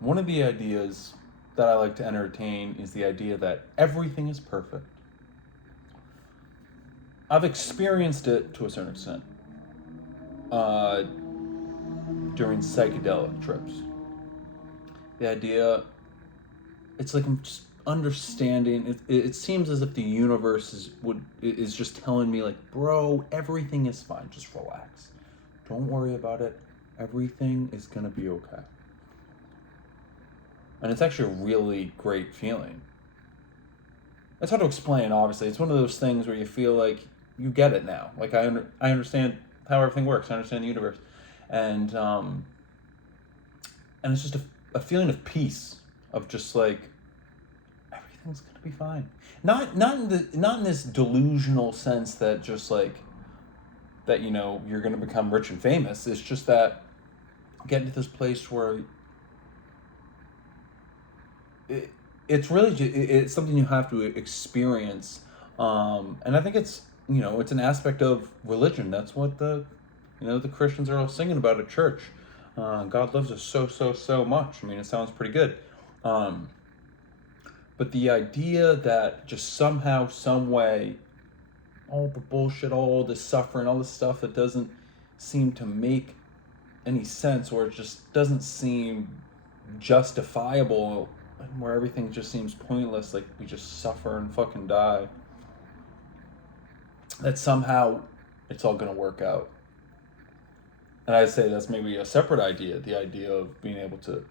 one of the ideas that I like to entertain is the idea that everything is perfect. I've experienced it to a certain extent uh, during psychedelic trips. The idea, it's like I'm just understanding. It seems as if the universe is just telling me, like, bro, everything is fine. Just relax. Don't worry about it. Everything is gonna be okay. And it's actually a really great feeling. It's hard to explain. Obviously, it's one of those things where you feel like you get it now. Like I understand how everything works. I understand the universe, and and it's just a feeling of peace, of just like everything's gonna be fine. Not in this delusional sense that just like that you're gonna become rich and famous. It's just that getting to this place where it, it's really it's something you have to experience, and I think it's an aspect of religion. That's what the Christians are all singing about at church. God loves us so so so much. I mean, it sounds pretty good. Um, but the idea that just somehow, some way, all the bullshit, all this suffering, all this stuff that doesn't seem to make any sense, or it just doesn't seem justifiable, where everything just seems pointless, like we just suffer and fucking die, that somehow it's all gonna work out. And I'd say that's maybe a separate idea, the idea of being able to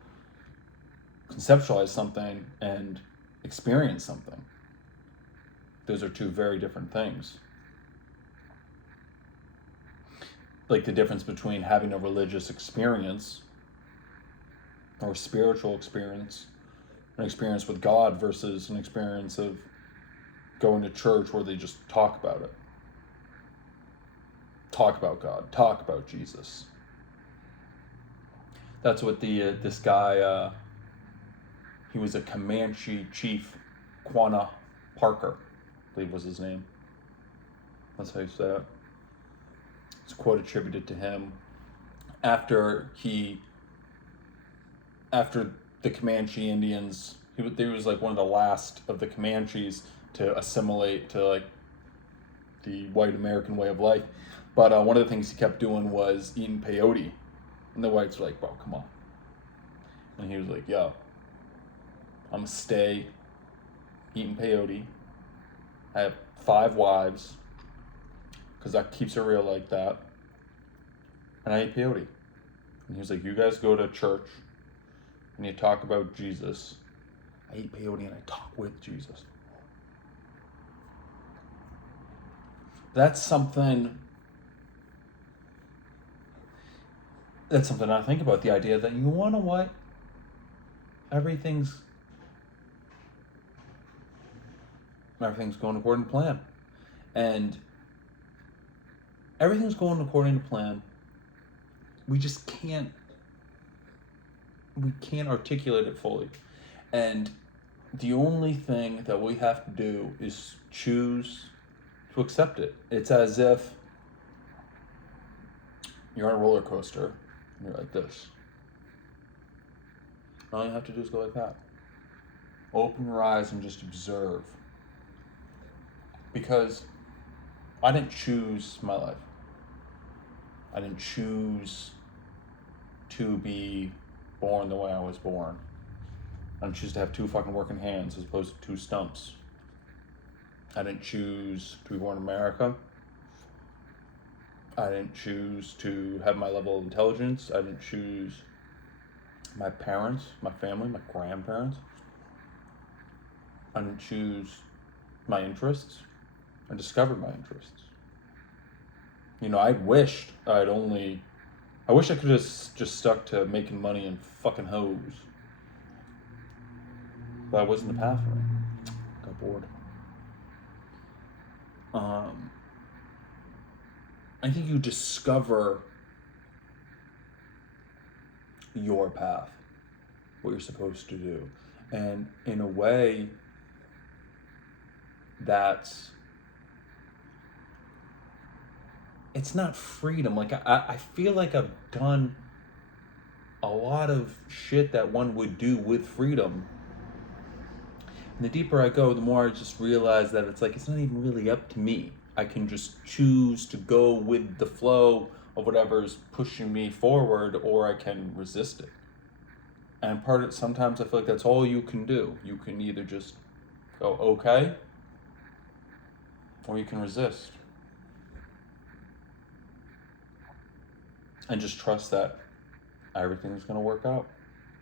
conceptualize something and experience something. Those are two very different things. Like the difference between having a religious experience or a spiritual experience, an experience with God, versus an experience of going to church where they just talk about it. Talk about God, talk about Jesus. That's what this guy, he was a Comanche chief, Quanah Parker, I believe was his name. That's how you say it. It's a quote attributed to him after after the Comanche Indians. He was like one of the last of the Comanches to assimilate to like the white American way of life. But one of the things he kept doing was eating peyote, and the whites were like, "Bro, come on." And he was like, "Yo, I'm gonna stay eating peyote. I have 5 wives, because that keeps it real like that. And I eat peyote." And he was like, "You guys go to church and you talk about Jesus. I eat peyote and I talk with Jesus." That's something. That's something I think about. The idea that, you wanna what? Everything's everything's going according to plan, and everything's going according to plan. We just can't articulate it fully, and the only thing that we have to do is choose to accept it. It's as if you're on a roller coaster and you're like this. All you have to do is go like that. Open your eyes and just observe. Because I didn't choose my life. I didn't choose to be born the way I was born. I didn't choose to have two fucking working hands as opposed to two stumps. I didn't choose to be born in America. I didn't choose to have my level of intelligence. I didn't choose my parents, my family, my grandparents. I didn't choose my interests. I discovered my interests. I wished I wish I could have just stuck to making money and fucking hoes. But that wasn't the path for me. Got bored. I think you discover your path, what you're supposed to do. And in a way, it's not freedom. Like, I feel like I've done a lot of shit that one would do with freedom. And the deeper I go, the more I just realize that it's like it's not even really up to me. I can just choose to go with the flow of whatever's pushing me forward, or I can resist it. And part of it, sometimes I feel like that's all you can do. You can either just go okay, or you can resist and just trust that everything's going to work out.